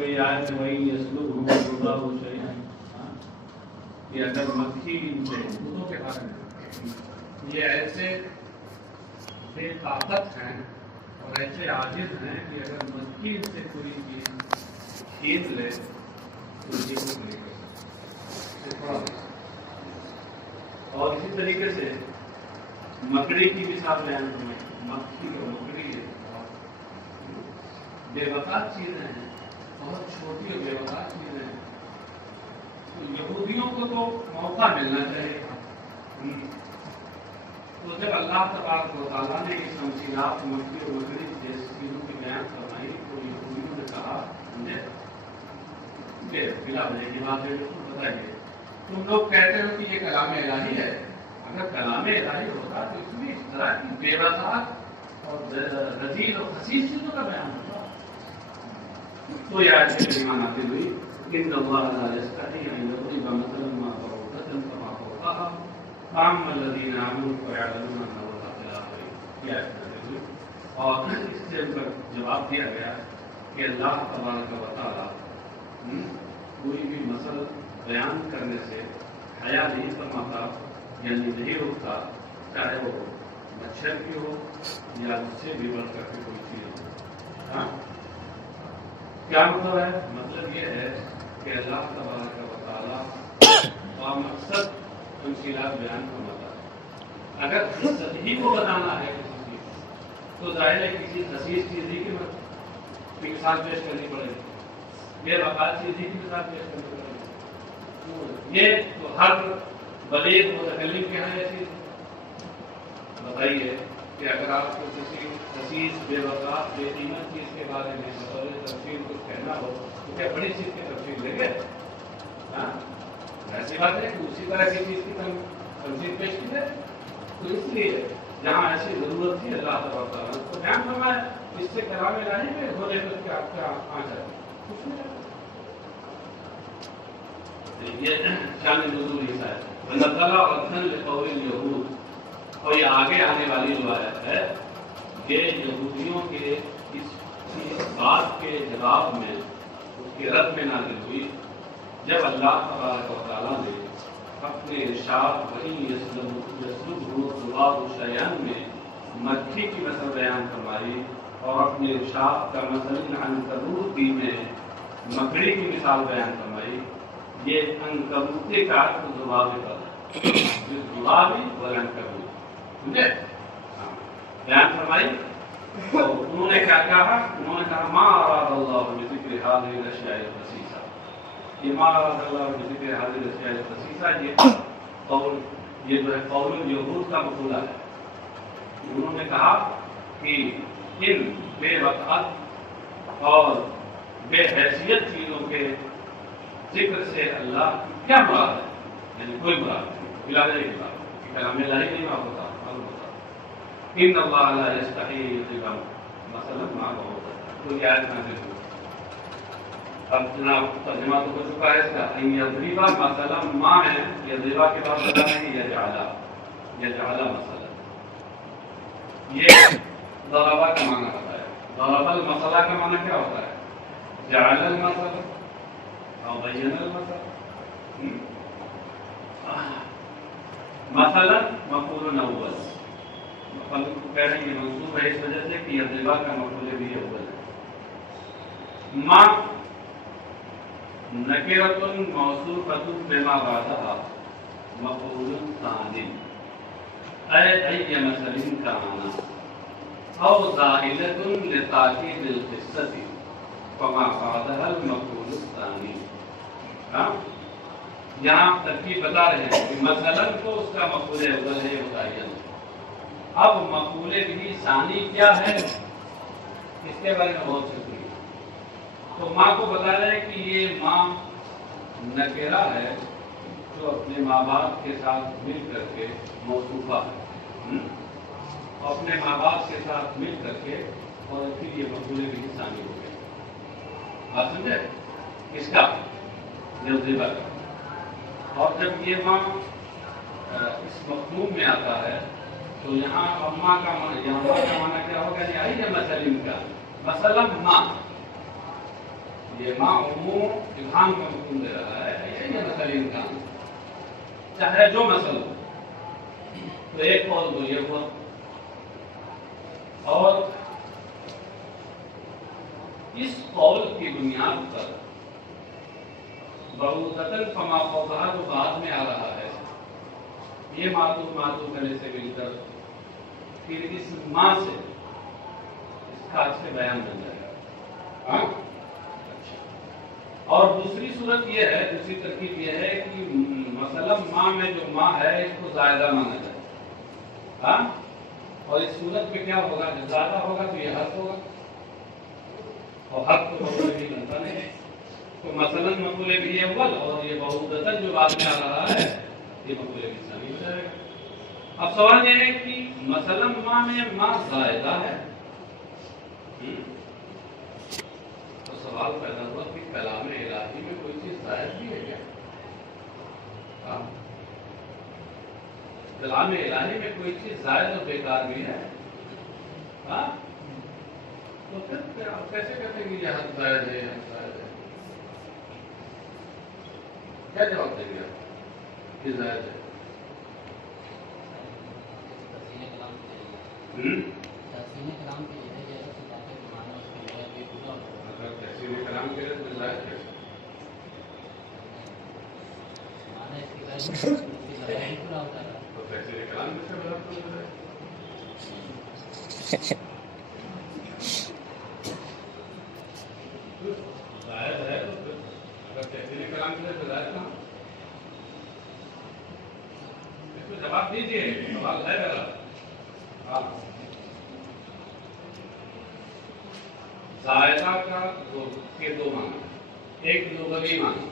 گئی آیت وہی یسلبہ شیئا کہ اگر مکھی ان سے خودوں کے بارے میں یہ ایسے بے طاقت ہیں اور ایسے عاجز ہیں کہ اگر مکھی ان سے کوئی چیز چھین لے تو یہ کو نہیں کر سکتے. اور اسی طریقے سے مکڑی کی مثال بیان کریں. مکھی اور مکڑی بے وقار چیزیں ہیں، بہت چھوٹی اور بے وقار چیزیں ہیں. تو یہودیوں کو تو موقع ملنا چاہیے تھا. تو جب اللہ تبارک و تعالیٰ نے اس تمثیلات مکھی اور مکڑی جیسی چیزوں کی بیان فرمائی تو یہودیوں نے کہا کہ بلا وجہ کی بات ہے بتائیے تم لوگ کہتے ہو کہ یہ کلام الہی ہے. اگر کلام الہی ہوتا تو اس میں اس طرح کی بے وقار اور رذیل اور خسیس چیزوں کا بیان ہوتا. تو یہ آیت کریمہ نازل ہوئی ان اللہ لا یستحی ان یضرب مثلا ما بعوضۃ فما فوقها فاما الذین آمنوا فیعلمون انہ الحق من ربہم. یہ آیت نازل ہوئی اور اس سے ان کا جواب دیا گیا کہ اللہ تبارک و تعالیٰ کوئی بھی مسئلہ بیان کرنے سے حیا نہیں فرماتا، یعنی نہیں روکتا، چاہے وہ مچھر کی ہو یا اس سے بھی بڑھ کر کے کوئی چیز ہو. ہاں کیا مطلب ہے؟ مطلب یہ ہے کہ اللہ تبارک و تعالیٰ بامقصد تمثیلات بیان فرماتا ہے. اگر حسد ہی کو بتانا ہے کسی چیز تو ظاہر ہے کسی خسیس چیز ہی کی مثال پیش کرنی پڑے گی، بے وقار چیز ہی کی مثال پیش کرنی پڑے گی. یہ تو ہر بلیغ متکلم کے یہاں یہ چیز بتائیے کہ اگر آپ کو کسی خسیس بے وقار بے قیمت چیز کے بارے میں بطور تفصیل کچھ کہنا ہو تو کیا بڑی چیز کی تفصیل دیں گے؟ ہاں ایسی بات ہے کہ اسی طرح کی چیز کی تفصیل پیش کی جائے. تو اس لیے جہاں ایسی ضرورت تھی اللہ تبارک تعالیٰ نے تو بیان فرمایا. اس سے کلام الہی میں ہونے پر کیا آپ کا آ جائے کچھ نہیں. یہ شان نزول عیسیٰ ہے. نزل ردا لقول الیہود. اور یہ آگے آنے والی جو آیت ہے یہ یہودیوں کے اس بات کے جواب میں اس کے رد میں نازل ہوئی جب اللہ تبارک و تعالیٰ نے اپنے ارشاد وہی یسلبہ ذباب شیئا میں مکھی کی مثل بیان فرمائی اور اپنے ارشاد کا مثل عنکبوت میں مکڑی کی مثال بیان فرمائی. یہ عنکبوتی کا ذباب پر ذبابی والعنکبوت سمجھے بیان فرمائی. تو انہوں نے کیا کہا؟ انہوں نے کہا ما اراد اللہ بذکر هذه الاشیاء الخسیسہ. یہ ما اراد اللہ بذکر هذه الاشیاء الخسیسہ یہ جو ہے قول یہود کا مقولہ ہے. انہوں نے کہا کہ ان بے وقعت اور بے حیثیت چیزوں کے ذکر سے اللہ کیا مراد ہے؟ یعنی کوئی مراد نہیں، بلا وجہ کی بات کلام الہی نہیں ہوتا. ان اللہ لا یستحی ان یضرب مثلا ما بعوضۃ. تو یہ آیت نازل ہوئی. اب جناب ترجمہ تو ہو چکا ہے اس کا. ان یضرب مثلا ما ہے یضرب کے بعد بتا ہے یجعل مثلا. یہ ضربہ کا معنی ہوتا ہے. ضرب المثل کا معنی کیا ہوتا ہے؟ جعل المثل اور بین المثل. مثلا مفعول اول کہہ رہے ہیں یہ منصوب ہے اس وجہ سے کہ یضرب کا مفعول بھی اول ہے. ما نکرۃ موصوفۃ بما بعدها مفعول ثانی ای مثل کان او زائدۃ لتاکید القصۃ فما بعدها المفعول الثانی. یہاں ترکیب بتا رہے ہیں کہ مثلا تو اس کا مفعول اول ہے متعین. اب مفعول بھی ثانی کیا ہے اس کے بارے میں بہت شکریہ. تو ماں کو بتا رہے ہیں کہ یہ ماں نکرہ ہے جو اپنے ماں باپ کے ساتھ مل کر کے موصوفہ ہے. اپنے ماں باپ کے ساتھ مل کر کے اور پھر یہ مفعول بھی ثانی ہو گیا. بات سمجھے اس کا یضرب کا. اور جب یہ ماں اس مفہوم میں آتا ہے تو یہاں اما کا معنی کیا ہوگا؟ یہ مثلا کا مثلا ماں یہ ماں عموم ابہام کا حکم دے رہا ہے، یہی ہے مثل امکان، چاہے جو مسل ہو، تو ایک قول تو یہ ہوا، اور اس قول کی بنیاد پر بعوضۃ فما فوقہا جو بعد میں آ رہا ہے، یہ معطوف علیہ سے مل کر پھر اس ماں سے اس کا اچھے بیان بن جائے گا. ہاں؟ اور دوسری صورت یہ ہے، دوسری ترکیب یہ ہے کہ مثلا ماں میں جو ماں ہے اس کو زائدہ مانا جائے. ہاں؟ اور اس صورت میں کیا ہوگا، جب زیادہ ہوگا تو یہ حق ہوگا، اور حق تو مفعول بھی بنتا نہیں. تو مثلا مفعول بھی اول اور یہ بعوضۃ جو بعد میں آ رہا ہے یہ مفعول بھی ثانی ہو جائے گا. اب سوال یہ ہے کہ مثلا ماں میں ماں زائدہ ہے، تو سوال پیدا ہوا کہ کلام الہی میں کوئی چیز زائد بھی ہے کیا؟ کلام الہی میں کوئی چیز زائد اور بیکار بھی ہے؟ تو پھر آپ کیسے کہتے ہیں کہ یہ حد زائد ہے، حد زائد ہے؟ کیا جواب دیں گے آپ کہ زائد ہے؟ تحسین کلام کے لیے جیسے سکھاتے ہیں معنی اس کے لیے بھی پورا ہوتا ہے. اگر تحسین کلام کے لیے تو زائد کیسے؟ معنی اس کی لڑائی پورا ہوتا ہے. تو تحسین کلام میں سے غلط ہو جائے. زائد ہے تو پھر اگر تحسین کلام کے لیے تو زائد کہاں؟ اس کو جواب دیجیے، سوال ہے میرا. زائدہ کا دو معنی، ایک لغوی معنی،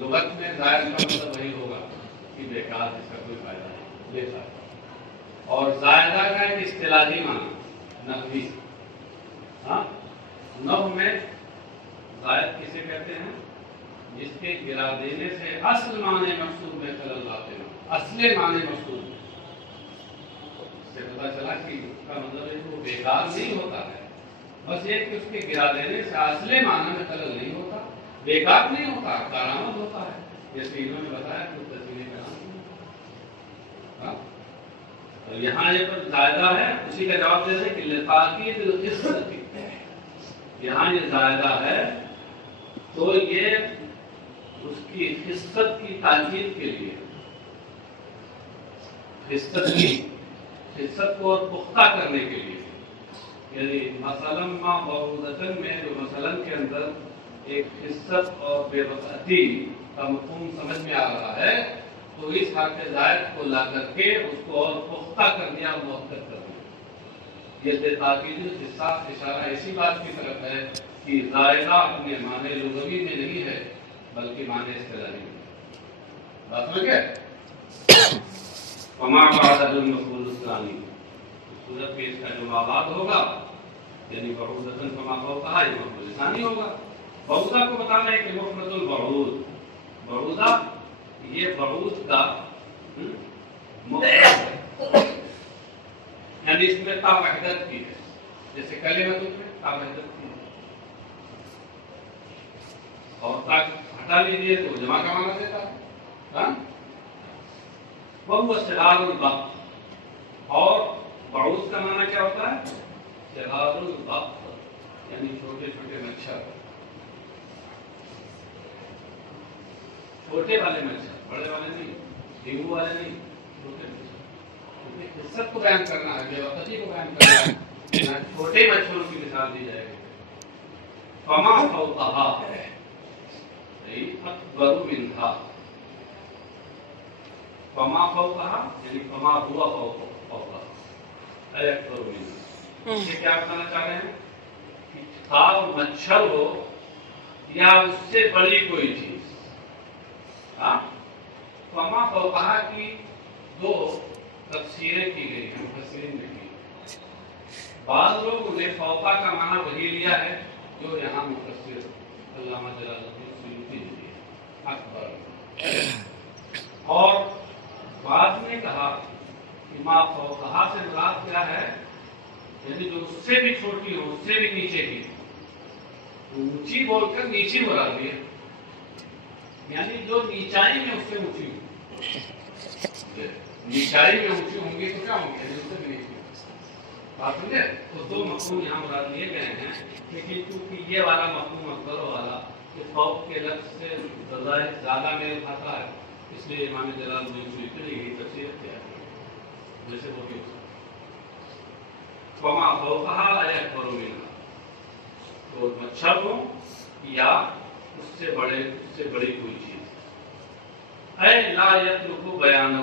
لغت میں زائد کا مطلب وہی ہوگا کہ بیکار، جس کا کوئی فائدہ نہیں، بے فائدہ. اور زائدہ کا ایک اصطلاحی معنی نحوی. ہاں، نحو میں زائد کسے کہتے ہیں؟ جس کے گرا دینے سے اصل معنی مقصود میں خلل لاتے ہیں، اصل معنی مقصود میں. اس سے پتا چلا کہ اس کا مطلب ہے کہ وہ بیکار نہیں ہوتا ہے، بس یہ کہ اس کے گرا دینے سے اصل معنی میں خلل نہیں ہوتا، بیکار نہیں ہوتا، کارآمد ہوتا ہے. جیسے انہوں نے بتایا کہ تسلیم کلام. اور یہاں یہ پر زائدہ ہے، اسی کا جواب دے دیں کہ لتاکید القصۃ، یہاں یہ زائدہ ہے تو یہ اس کی قصت کی تاکید کے لیے، قصت کو اور پختہ کرنے کے لیے. یعنی مثلا ما بعوضۃ میں جو مثلا کے اندر ایک قصت اور بے وسعتی کا مفہوم سمجھ میں آ رہا ہے، تو اس حرف زائد کو لا کر کے اس کو اور پختہ کر دیا، مؤکد کر دیا. یہ تاکید القصہ اشارہ اسی بات کی طرف ہے کہ زائدہ اپنے معنی لغوی میں نہیں ہے بلکہ معنی اصطلاحی میں. بات سمجھ گئے؟ فما بعد المفعول الثانی، صورت میں اس کا جو آباد ہوگا یعنی بعوضۃ فما فوقہا، یہ مفعول ثانی ہوگا. بعوضہ کو بتانا ہے کہ مفرد البعوض، بعوضہ یہ بعوض کا مفرد ہے، یعنی اس میں تا وحدت کی ہے. جیسے کلمۃ میں تا وحدت کی ہے، اور تا ہٹا لیجیے تو جمع کا معنی دیتا ہے. ہاں، وہ صغار البق، اور بعوض کا معنی کیا ہوتا ہے؟ صغار البق، یعنی چھوٹے چھوٹے مچھر، چھوٹے والے مچھر، بڑے والے نہیں، ڈینگو والے نہیں، چھوٹے مچھر. قصت کو بیان کرنا ہے، بے وقتی کو بیان کرنا ہے، چھوٹے مچھروں کی مثال دی جائے گی. فما فوقہا ہے اکبر منہا، فما فوقہا یعنی فما ہوا فوقہا اے اکبر منہا. یہ کیا بتانا چاہ رہے ہیں کہ خواب مچھر ہو یا اس سے بڑی کوئی چیز. فما فوقہا کی دو تفسیریں کی گئی ہیں مفسرین نے کی. بعض لوگوں نے فوقہ کا معنی وہی لیا ہے جو یہاں مفسر علامہ جلال الدین سیوطی نے لیا، اکبر. اور بعض نے کہا کہ ما فوقہا سے مراد کیا ہے، یعنی جو اس سے بھی چھوٹی ہو، اس سے بھی نیچے کی. اونچی بول کر نیچی مراد بھی ہے، یعنی جو نیچائی میں اس سے اونچی ہو، نیچائی میں اونچی ہوں گی تو کیا ہوں گی، اس سے بھی نیچی بات سمجھے؟ تو دو مفہوم یہاں مراد لیے گئے ہیں، لیکن کیونکہ یہ والا مفہوم اکبر والا کہ فوق کے لفظ سے زیادہ میل کھاتا ہے، اس لیے امام جلال الدین سیوطی نے یہی تفسیر کیا ہے، جیسے وہ بھی ہو سکتا ہے وما فوقہا اکبر منہا، تو مچھر ہو یا اس سے بڑی کوئی چیز، اے لا یترک بیانہ،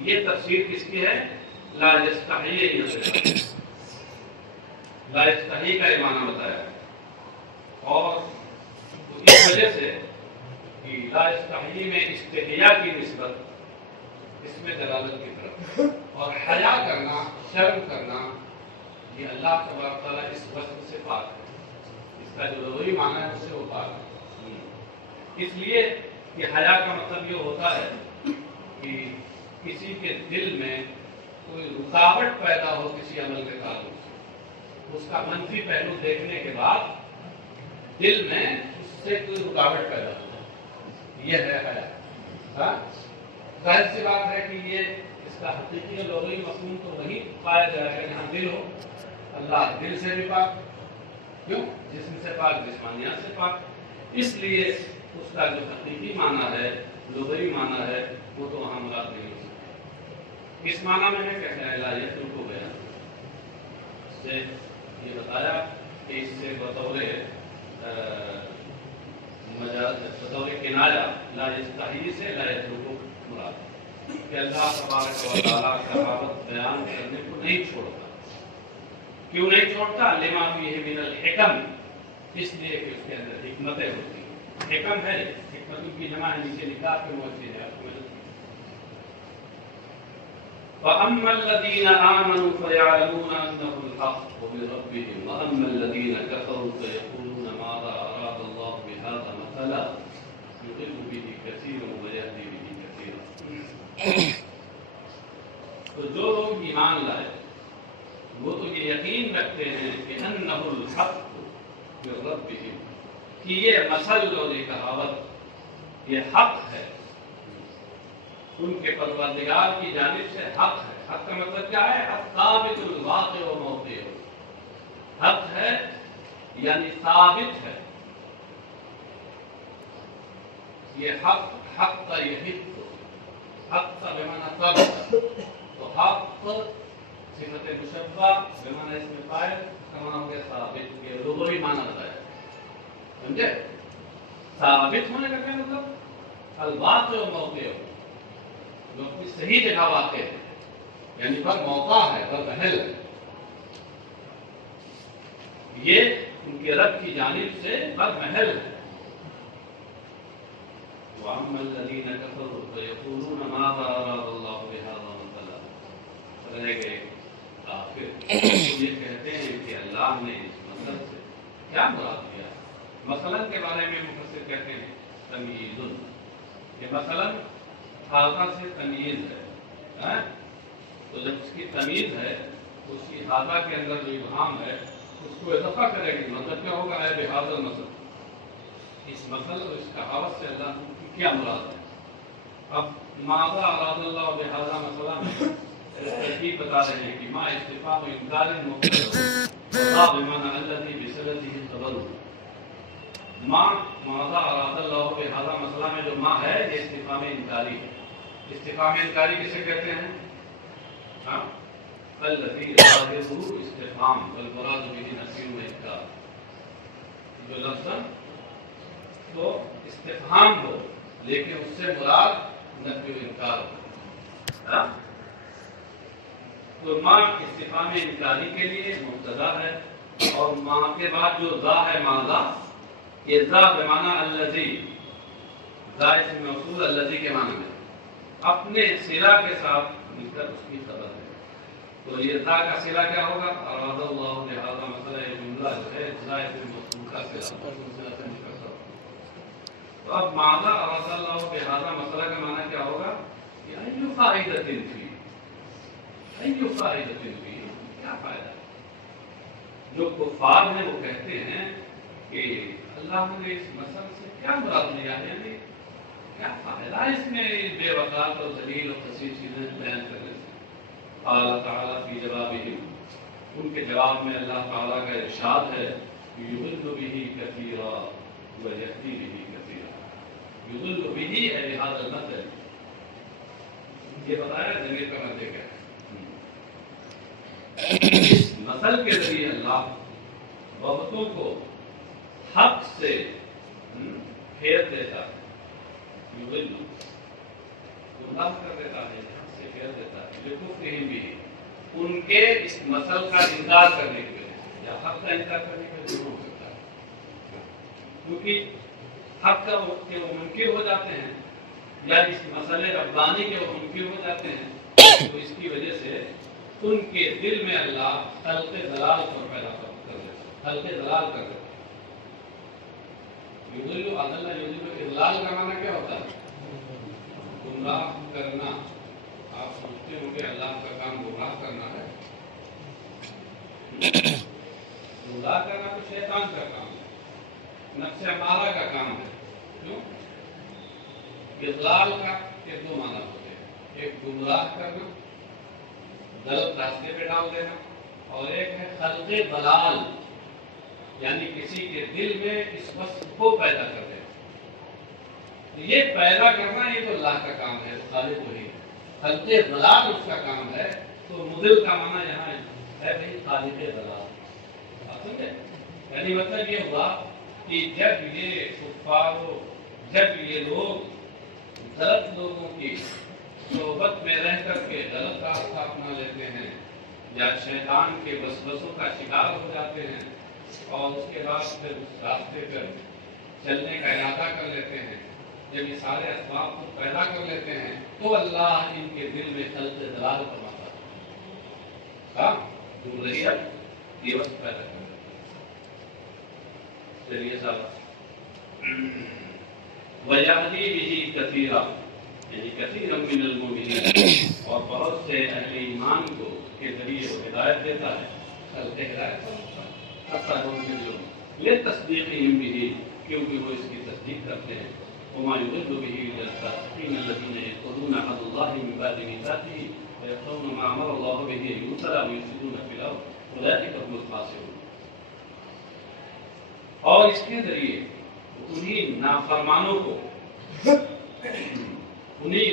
یہ تفسیر کس کی ہے؟ لا یستحیی، لا یستحیی کا یہ معنی بتایا، اور اس وجہ سے کہ لا یستحیی میں استحیاء کی نسبت اس میں دلالت کی طرف، اور حیا کرنا، شرم کرنا، یہ اللہ تبارک تعالیٰ اس وصف سے پاک ہے، اس کا جو لغوی معنی ہے اس سے وہ پاک ہے، اس لیے کہ حیا کا مطلب یہ ہوتا ہے کہ کسی کے دل میں کوئی رکاوٹ پیدا ہو کسی عمل کے تعلق سے، اس کا منفی پہلو دیکھنے کے بعد دل میں اس سے کوئی رکاوٹ پیدا ہو، یہ ہے حیا۔ ظاہر سی بات ہے کہ یہ اس کا حقیقی اور لغوی مفہوم تو وہی پایا جائے گا جہاں دل ہو، اللہ دل سے بھی پاک، کیوں؟ جسم سے پاک، جسمانیات سے پاک، اس لیے اس کا جو حقیقی معنی ہے، لغوی معنی ہے، وہ تو وہاں مراد نہیں ہو سکتا۔ اس معنی میں ہے کہ لا یترک بیان، اس سے یہ بتایا کہ اس سے بطور کنایا لا یستحیی سے لا یترک مراد، کہ اللہ تبارک و تعالیٰ کہاوت بیان کرنے کو نہیں چھوڑتا۔ کیوں نہیں چھوڑتا؟ لما فیہ من الحکم، اس لیے کہ اس کے اندر حکمتیں ہوتی ہیں، حکم ہے، حکمتوں کی جمع ہے، نیچے لکھا کہ موجود ہے، وَأَمَّا الَّذِينَ آمَنُوا فَيَعْلَمُونَ أَنَّهُ الْحَقُّ مِنْ رَبِّهِمْ وَأَمَّا الَّذِينَ كَفَرُوا فَيَقُولُونَ مَاذَا أَرَادَ اللَّهُ بِهَذَا مَثَلًا يُضِلُّ بِهِ كَثِيرًا وَيَهْدِي بِهِ كَثِيرًا۔ تو جو لوگ ایمان لائے وہ تو یہ یقین رکھتے ہیں کہ أَنَّهُ الْحَقُّ مِنْ رَبِّهِمْ، کہ یہ مثل اور یہ کہاوت یہ حق ہے، ان کے پروردگار کی جانب سے حق ہے۔ حق کا مطلب کیا ہے؟ حق ثابت الواقع و موقع، حق ہے یعنی ثابت ہے، یہ حق کا یہ حق کا بمعنی ثابت، تو حق صفت مشبہ بمعنی اس میں فاعل کا معنی ہو گیا ثابت، یہ لغوی معنی بتایا، سمجھے؟ ثابت ہونے کا کیا مطلب؟ الواقع و موقع، جو اپنی صحیح جگہ واقع ہے، یعنی پر موقع ہے، پر محل ہے، یہ ان کے رب کی جانب سے پر محل ہے۔ وَأَمَّا الَّذِينَ كَفَرُوا فَيَقُولُونَ مَاذَا أَرَادَ اللَّهُ بِهَذَا مَثَلًا، رہ گئے کافر، یہ کہتے ہیں کہ اللہ نے اس مثل سے کیا مراد کیا ہے۔ مثلاً کے بارے میں مفسر کہتے ہیں تمییز، کہ مثلاً حاضہ سے تمییز ہے، تو جب اس کی تمییز ہے تو اس کی حاضہ کے اندر جو ابہام ہے اس کو اضافہ کرے گی، مطلب کیا ہوگا؟ ہے بہذا المثل، اس مثل اور اس کہاوت سے اللہ کی کیا مراد ہے۔ اب ماذا اراد اللہ بہذا مثلا میں ترکیب بتا رہے ہیں کہ ما استفہام انکار مبتدا بمعنی الذی بصلته التبرع، ماذا اراد اللہ بہذا مثلا میں جو ما ہے یہ استفہام انکاری ہے۔ استفہام انکاری کسے کہتے ہیں؟ الذی ظاہرہ استفہام والمراد به نفی و انکار، جو لفظ تو استفہام ہو لیکن اس سے مراد نفی و انکار ہو، تو ما استفہام انکاری کے لیے مبتدا ہے، اور ما کے بعد جو ذا ہے ماذا، یہ ذا بمعنی الذی، ذا اسم موصول الذی کے معنی میں اپنے صلہ کے ساتھ مل کر اس کی خبر ہے، تو یہ ذا کا صلہ کیا ہوگا؟ اراد اللہ بہذا مثلا، یہ جملہ جو ہے ذا اسم موصول کا صلہ سے نکلتا ہے۔ تو اب ماذا اراد اللہ بہذا مثلا کا معنی کیا ہوگا؟ کہ ای فائدۃ فی، ای فائدۃ فی، کیا فائدہ ہے؟ جو کفار ہیں وہ کہتے ہیں کہ اللہ نے اس مسئلے سے کیا مراد لیا ہے، یعنی کیا فائدہ اس میں بے وقات اور ذلیل اور خسیس چیزیں بیان کرنے سے؟ اللہ تعالیٰ کی جوابہم، ان کے جواب میں اللہ تعالیٰ کا ارشاد ہے یضل بہ کثیرا ویہدی بہ کثیرا۔ یضل بہ اے بہذا المثل، یہ بتایا ضمیر کا مطلب کیا ہے؟ اس مثل کے ذریعے اللہ بہتوں کو حق سے پھیر دیتا ہے، یضل گمراہ کر دیتا ہے، حق سے پھیر دیتا ہے، لکفرہم بہ، ان کے اس مثل کا انکار کرنے کی وجہ سے، یا حق کا انکار کرنے کی وجہ سے ہو سکتا ہے، کیونکہ حق کا وہ منکر ہو جاتے ہیں یا اس مسئلے ربانی کے وہ منکر ہو جاتے ہیں، تو اس کی وجہ سے ان کے دل میں اللہ خلق ضلال کو پیدا کر دیتا ہے، خلق ضلال کر دیتا ہے۔ یضل اضل یضل اضلال کا معنی کیا ہوتا ہے؟ گمراہ کرنا۔ آپ سمجھتے ہوں کہ اللہ کا کام گمراہ کرنا ہے؟ گمراہ کرنا تو شیطان کا کام ہے، نفس امارہ کا کام ہے۔ کیوں؟ اضلال کا کے دو معنی ہوتے ہیں، ایک گمراہ کرنا، غلط راستے پہ ڈال دینا، اور ایک ہے خلق ضلال، یعنی کسی کے دل میں اس وصف کو پیدا کر دینا۔ یہ پیدا کرنا یہ تو اللہ کا کام ہے، خالق وہی ہے۔ خلق ضلال اس کا کام ہے، تو مضل کا معنی یہاں ہے بھائی خالق ضلال۔ آپ سمجھے؟ یعنی مطلب یہ ہوا کہ جب یہ کفار، جب یہ لوگ غلط لوگوں کی صحبت میں رہ کر کے غلط راستہ اپنا لیتے ہیں یا شیطان کے وسوسوں کا شکار ہو جاتے ہیں اور اس کے بعد پھر اس راستے پر چلنے کا ارادہ کر لیتے ہیں، جب یہ سارے اسباب کو پیدا کر لیتے ہیں تو اللہ ان کے دل میں خلق ضلال فرماتا ہے، ہاں گمراہیت یہ وقت پیدا کر دیتا ہے۔ چلیے صاحب، وَيَهْدِي بِهِ كَثِيرًا، یعنی کثیر من المؤمنین، اور بہت سے اہل ایمان کو کے ذریعے وہ ہدایت دیتا ہے، خلق ہدایت کرتا ہے ان کے دلوں میں، لِتَصْدِيقِهِمْ بِهِ، کیونکہ وہ اس کی تصدیق کرتے ہیں، وَمَا يُضِلُّ بِهِ إِلَّا الْفَاسِقِينَ الَّذِينَ يَنقُضُونَ عَهْدَ اللَّهِ مِن بَعْدِ مِيثَاقِهِ وَيَقْطَعُونَ مَا أَمَرَ اللَّهُ بِهِ أَن يُوصَلَ وَيُفْسِدُونَ فِي الْأَرْضِ أُولَٰئِكَ هُمُ الْخَاسِرُونَ۔ اور اس کے ذریعے انہی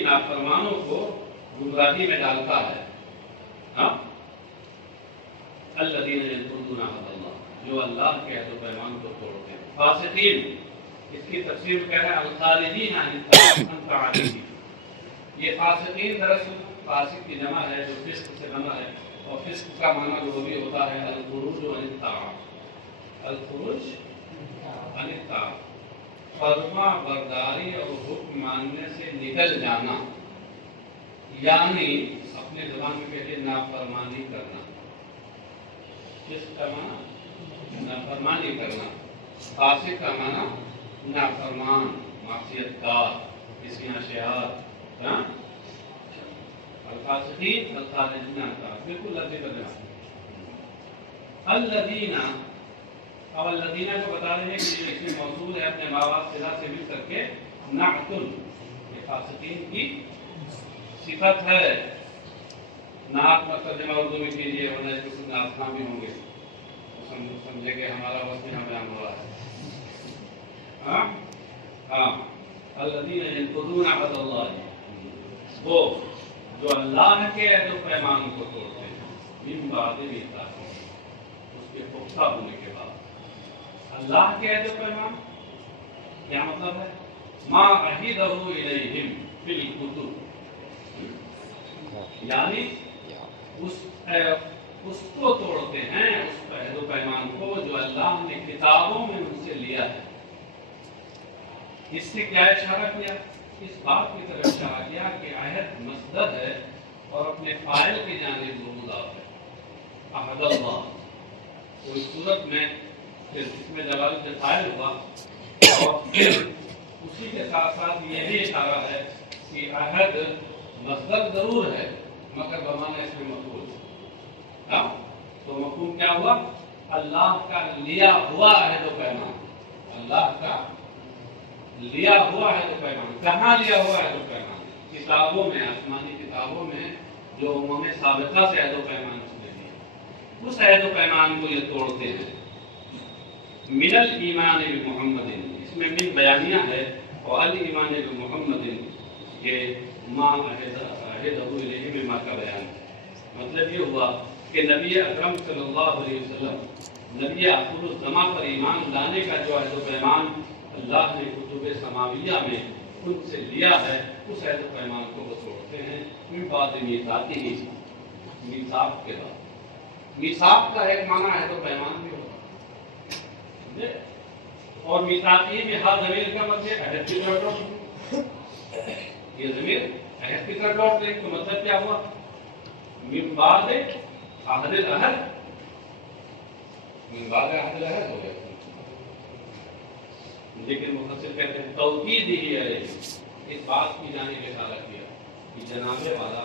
نافرمانوں کو گمراہی میں ڈالتا ہے، ہاں، الذین ینقضون عہد اللہ، جو اللہ کے عہد و پیمان کو توڑتے ہیں۔ فاسقین، اس کی تفسیر کہہ رہے ہیں الخارجین عن طاعته، یہ فاسقین دراصل فاسق کی جمع ہے جو فسق سے بنا ہے، اور فسق کا معنی جو بھی ہوتا ہے الخروج عن الطاعة، الخروج عن الطاعة، فرما برداری اور حکم ماننے سے نکل جانا، یعنی اپنے زبان میں کہتے ہیں نافرمانی کرنا۔ کس کا معنی؟ نافرمانی کرنا۔ فاسق کا معنی نافرمان، معصیت کار، اسیاں شعار، ہاں؟ الفاسقین الخارجین عن الطاعة، بالکل لفظی بدلا۔ الذین، اب الذین کو بتا رہے ہیں کہ یہ اسم موصول ہے اپنے ما بعد صلہ سے مل کر کے نعت، یہ فاسقین کی صفت ہے۔ نعت مت ترجمہ اردو میں کیجیے ورنہ اس کے کچھ نعت خاں بھی ہوں گے، سمجھے کہ ہمارا وصف یہاں بیان ہو رہا ہے۔ ہاں ہاں، الذین ینقضون عہد اللہ، وہ جو اللہ کے عہد و پیمان کو توڑتے ہیں، من بعد میثاقہ، اس کے پختہ ہونے کے بعد۔ اللہ کے عہد و پیمان کیا مطلب ہے؟ ما عہدہ الیہم فی الکتب، یعنی اس کو توڑتے ہیں، اس عہد و پیمان کو جو اللہ نے کتابوں میں ان سے لیا ہے۔ اس سے کیا اشارہ کیا؟ اس بات کی طرف اشارہ کیا کہ عہد مصدر ہے اور اپنے فاعل کی جانب مضاف ہے، عہد اللہ۔ تو اس صورت میں پھر اس میں جلال سے فاعل ہوا، اور پھر اسی کے ساتھ ساتھ یہ بھی اشارہ ہے کہ عہد مصدر ضرور ہے مگر بمعنی اس میں مفعول، ہاں، تو مفہوم کیا ہوا؟ اللہ کا لیا ہوا عہد و پیمان، اللہ کا لیا ہوا عہد و پیمان، کہاں لیا ہوا عہد و پیمان؟ کتابوں میں، آسمانی کتابوں میں جو امم سابقہ سے عہد و پیمان اس نے دیا، اس عہد و پیمان کو یہ توڑتے ہیں۔ من الایمان بمحمد، اس میں من بیانیہ ہے، اور الایمان بمحمد یہ ما عہدہ الیہ مما کا بیان ہے۔ مطلب یہ ہوا کہ نبی اکرم صلی اللہ علیہ وسلم، نبی آخر الزماں پر ایمان لانے کا جو عہد و پیمان اللہ نے کتب سماویہ میں ان سے لیا ہے، اس عہد و پیمان کو وہ توڑتے ہیں۔ من بعد میثاقہ، میثاق کے بعد، میثاق کا ایک معنی عہد و پیمان بھی ہوگا، اور میثاقی میں ہر ضمیر کا مطلب عہد کی طرف لوٹ، یہ ضمیر عہد کی طرف لوٹ گئی، تو مطلب کیا ہوا؟ من بعد عہد العہد، من بعد عہد العہد ہو گیا۔ لیکن مفسر کہتے ہیں توکید ہی ہے، اس بات کی جانب اشارہ کیا کہ جناب والا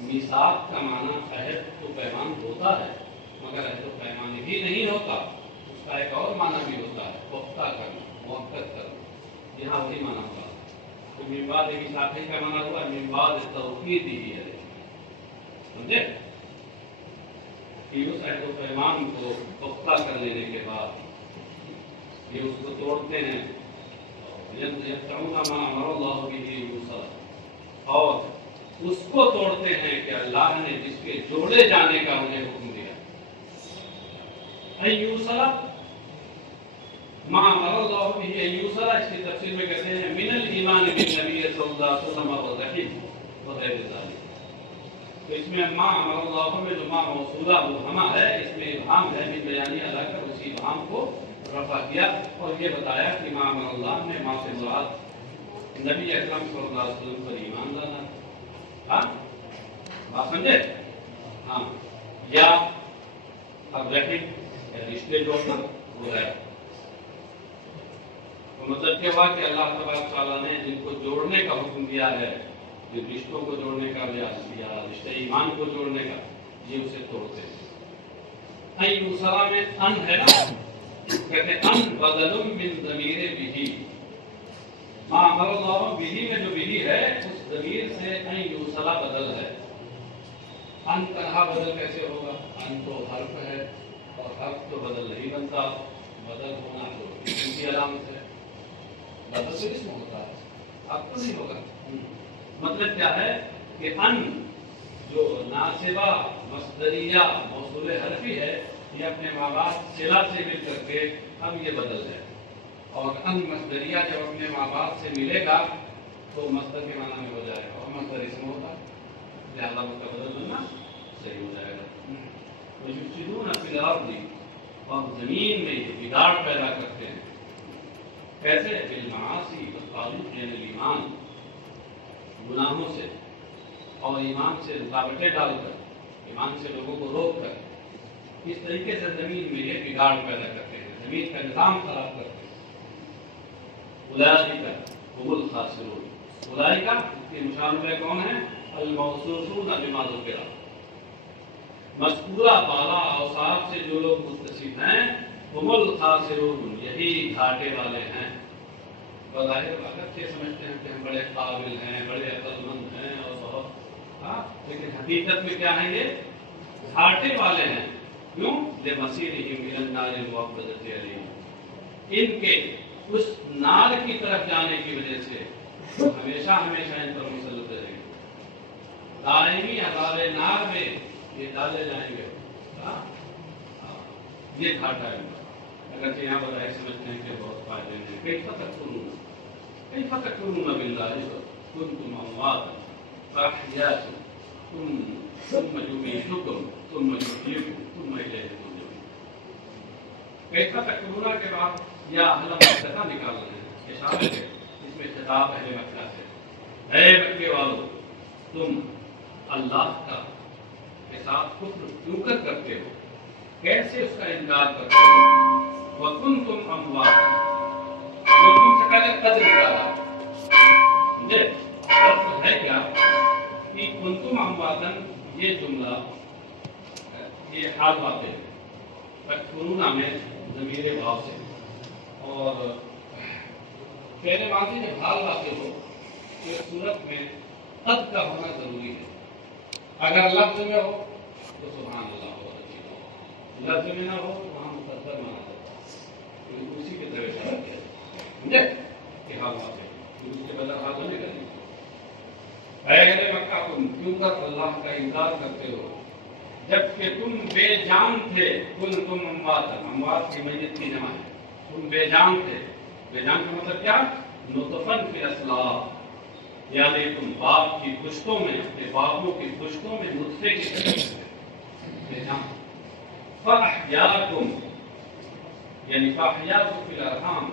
میثاق کا معنی عہد و پیمان ہوتا ہے، مگر عہد و پیمان ہی نہیں ہوتا، اس کا ایک اور معنی بھی ہوتا ہے، پختہ کرنا، موقت کرنا، یہاں وہی معنی ہوگا۔ تو من بعد میثاق کا معنی ہوا من بعد توکید ہی ہے، سمجھے؟ کہ اس عہد و پیمان کو پختہ کر لینے کے بعد یہ اس کو توڑتے ہیں، یقطعون ما امر اللہ بہ یوصل، اور اس کو توڑتے ہیں کہ اللہ نے جس کے جوڑے جانے کا انہیں حکم دیا۔ ایوصل ما امر اللہ بہ ایوصل، اس کی تفسیر میں کہتے ہیں من الایمان بالنبی صلی اللہ علیہ وسلم والرحیم وغیر ذلک۔ تو اس میں ما امر اللہ میں جو ما موصولہ مبہمہ ہے، اس میں ابہام ہے، من بیانیہ لا کر اسی ابہام کو رفع کیا اور یہ بتایا کہ ما امر اللہ میں ما سے مراد نبی اکرم صلی اللہ علیہ وسلم پر ایمان لانا۔ ہاں بات سمجھے؟ ہاں، یا الرحم یا رشتے جوڑنا وہ ہے۔ تو مطلب کیا ہوا کہ اللہ تبارک تعالیٰ نے جن کو جوڑنے کا حکم دیا ہے، جو رشتوں کو جوڑنے کا یا رشتے ایمان کو جوڑنے کا، یہ اسے توڑتے ہیں۔ ایوصلا میں ان ہے نا، کہتے ہیں ان بدل من ضمیر بہ، ما امر اللہ بہ میں جو بہ ہے اس ضمیر سے ان یوصلا بدل ہے۔ ان کا بدل کیسے ہوگا؟ ان تو حرف ہے اور حرف تو بدل نہیں بنتا، بدل ہونا تو اسم کی علامت ہے، بدل تو اسم ہوتا ہے، اب تو نہیں ہوگا۔ مطلب کیا ہے کہ ان جو ناصبہ مصدریہ موصول حرفی ہے، یہ اپنے ماں باپ صلہ سے مل کر کے اب یہ بدل ہے، اور ان مصدریہ جب اپنے ماں باپ سے ملے گا تو مصدر کے معنی میں ہو جائے گا، اور مصدر اسم ہوتا ہے، لہذا اس کا بدل بننا صحیح ہو جائے گا۔ وَيُفْسِدُونَ فِي الْأَرْضِ، اور زمین میں یہ بگاڑ پیدا کرتے ہیں، کیسے؟ بالمعاصی والطاغوت، یعنی ایمان، گناہوں سے اور ایمان سے رکاوٹیں ڈال کر، ایمان سے لوگوں کو روک کر، اس طریقے سے زمین میں یہ بگاڑ پیدا کرتے ہیں، زمین کا نظام خراب کرتے ہیں۔ اولئک هم الخاسرون، اولئک کے مشابہ کون ہیں؟ الموصوفون بما ذکر، مذکورہ بالا اوصاف سے جو لوگ متصف ہیں، هم الخاسرون، یہی گھاٹے والے ہیں۔ بظاہر وقت یہ سمجھتے ہیں کہ ہم بڑے قابل ہیں، بڑے عقل مند ہیں اور بہت، لیکن حقیقت میں کیا ہیں؟ یہ گھاٹے والے ہیں۔ کیوں؟ لمصیرہم الی النار الموقدۃ علیہم، ان کے اس نار کی طرف جانے کی وجہ سے ہمیشہ ہمیشہ ان پر مسلط رہیں گے، دائمی عذاب نار میں یہ ڈالے جائیں گے۔ یہ گھاٹا ہے، اگرچہ یہاں پر ایسے سمجھتے ہیں کہ بہت فائدے ہیں۔ کیف تکفرون باللہ کنتم امواتا فاحیاکم ثم یمیتکم ثم یحییکم ثم الیہ ترجعون۔ کیف تکفرون کے بعد یا اہل مکہ نکال رہے ہیں، اشارہ ہے اس میں خطاب اہل مکہ سے، اے مکے والو تم اللہ کا کے ساتھ کفر کیوں کر کرتے ہو، کیسے اس کا انکار کرتے ہو؟ وَكُنْتُمْ أَمْوَاتًا، جو تم سے پہلے قدر نکالا، سمجھے؟ لفظ ہے کیا کہ کنتم امواتن، یہ جملہ یہ حال واقع ہے، تکفرونا میں ضمیر واو سے، اور فعل ماضی میں حال واقع ہو تو اس صورت میں قد کا ہونا ضروری ہے. اگر لفظ میں ہو تو سبحان اللہ ہو، لفظ میں نہ ہو تو وہاں مقدر مانا جاتا ہے. اسی کی طرف اشارہ کیا سمجھے کہ حال واقع ہے، اس کے بدل حال ہونے کا نہیں. اے اہل مکہ تم کیوں کر اللہ کا انکار کرتے ہو جبکہ تم بے جان تھے. کن تم اموات، اموات کی میت کی جمع ہے. تم بے جان تھے. بے جان کا مطلب کیا؟ نطفن فی الاصلاب، یعنی تم باپ کی پشتوں میں، اپنے باپوں کی پشتوں میں نطفے کی طرح بے جان. فاحیاکم، یعنی فاحیاکم فی الارحام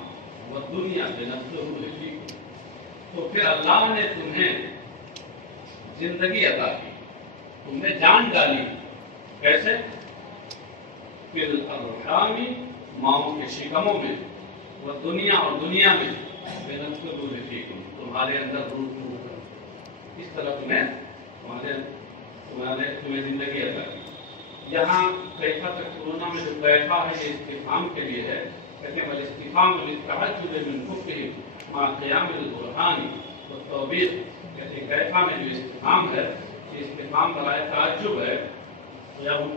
والدنیا بنفسہ فیکم، تو پھر اللہ نے تمہیں زندگی عطا کی، تم نے جان ڈالی. کیسے؟ فی الارحام، ماؤں کے شکموں میں، والدنیا، اور دنیا میں، بنفسہ فیکم، تمہارے اندر روح کر، اس طرح تمہیں زندگی عطا کی. یہاں کیفا تکفرون میں جو کیفا ہے یہ استفہام کے لیے ہے. کہتے ہیں والاستفہام للتعجب من کفرهم مع قیام البرہان والتوبیخ. کہتے ہیں کیفا میں جو استفہام ہے یہ استفہام برائے تعجب ہے، یا ان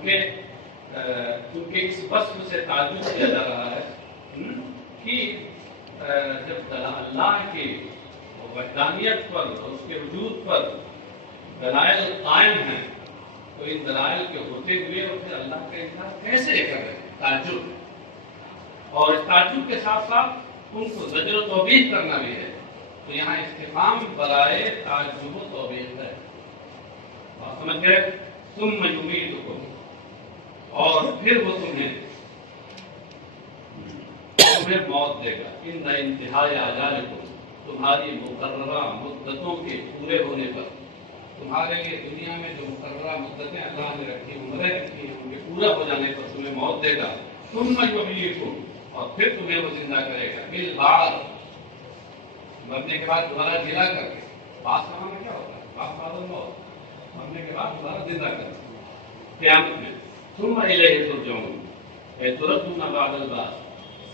کے اس وصف سے تعجب کیا جا رہا ہے کہ جب اللہ کے وحدانیت پر اور اس کے وجود پر دلائل قائم ہیں تو ان دلائل کے ہوتے ہوئے اور پھر اللہ کا انکار کیسے کر رہے ہیں؟ تعجب. اور اس تعجب کے ساتھ ساتھ ان کو زجر و توبیخ کرنا بھی ہے. تو یہاں استفہام برائے تعجب و توبیخ ہے. بات سمجھ گئے؟ ثم یمیتکم، اور پھر وہ تمہیں موت دے گا. ان انتہائی اجالکم، تمہاری مقررہ مدتوں کے پورے ہونے پر. تمہارے لیے دنیا میں جو مقررہ مدتیں اللہ نے رکھی، عمریں رکھی ہیں، ان کے پورا ہو جانے پر تمہیں موت دے گا. ثم یحییکم، اور پھر تمہیں وہ زندہ کرے گا. بالبعث، مرنے کے بعد دوبارہ جلا کر کے. بعث کا معنی کیا ہوتا ہے؟ بعث بعد الموت، مرنے کے بعد دوبارہ زندہ کر کے قیامت میں. ثم الیہ ترجعون، اے تردون بعد البعث،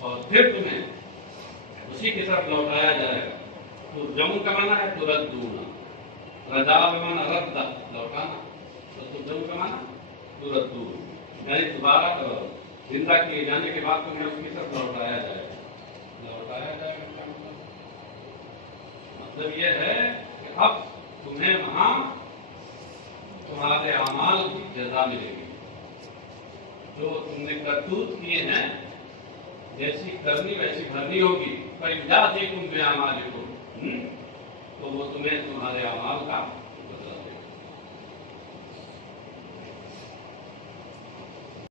اور پھر تمہیں اسی کی طرف لوٹایا جائے گا. ترجعون کا معنی ہے تردون، رجا بمعنی رد، لوٹانا، تو ترجعون کا معنی تردون، یعنی دوبارہ زندہ کیے جانے کے بعد تمہیں اس کی طرف لوٹایا جائے گا. لوٹایا جائے گا مطلب یہ ہے کہ اب تمہیں وہاں تمہارے اعمال کی جزا ملے گی. جو تم نے کرتوت کیے ہیں جیسی کرنی ویسی بھرنی ہوگی. فَإِنْ جَاءَكُمْ بِأَعْمَالِكُمْ، تو وہ تمہیں تمہارے اعمال کا